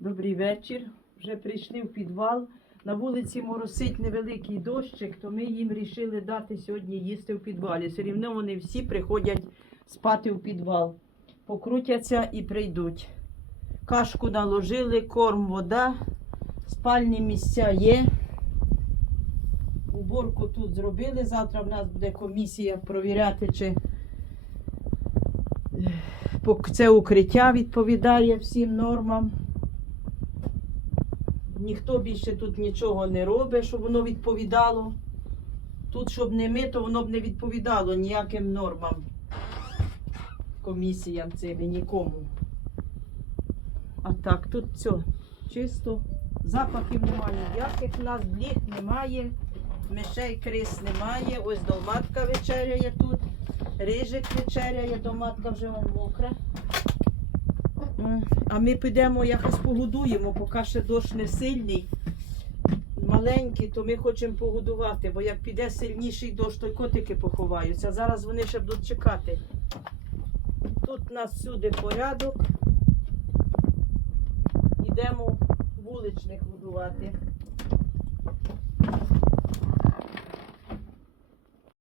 Добрий вечір. Вже прийшли в підвал. На вулиці моросить невеликий дощик, то ми їм вирішили дати сьогодні їсти в підвалі. Все рівно вони всі приходять спати в підвал. Покрутяться і прийдуть. Кашку наложили, корм, вода, спальні місця є. Уборку тут зробили. Завтра в нас буде комісія провіряти, чи е, це укриття відповідає всім нормам. Ніхто більше тут нічого не робить, щоб воно відповідало. Тут, щоб не ми, то воно б не відповідало ніяким нормам, комісіям цим і нікому. А так, тут все чисто. Запахів немає ніяких, у нас бліг немає, мишей крис немає. Ось долматка вечеряє тут. Рижик вечеряє, долматка вже мокра. А ми підемо якось погодуємо, поки ще дощ не сильний. Маленький, то ми хочемо погодувати, бо як піде сильніший дощ, то й котики поховаються. Зараз вони ще будуть чекати. Тут у нас всюди порядок. Йдемо вуличних годувати.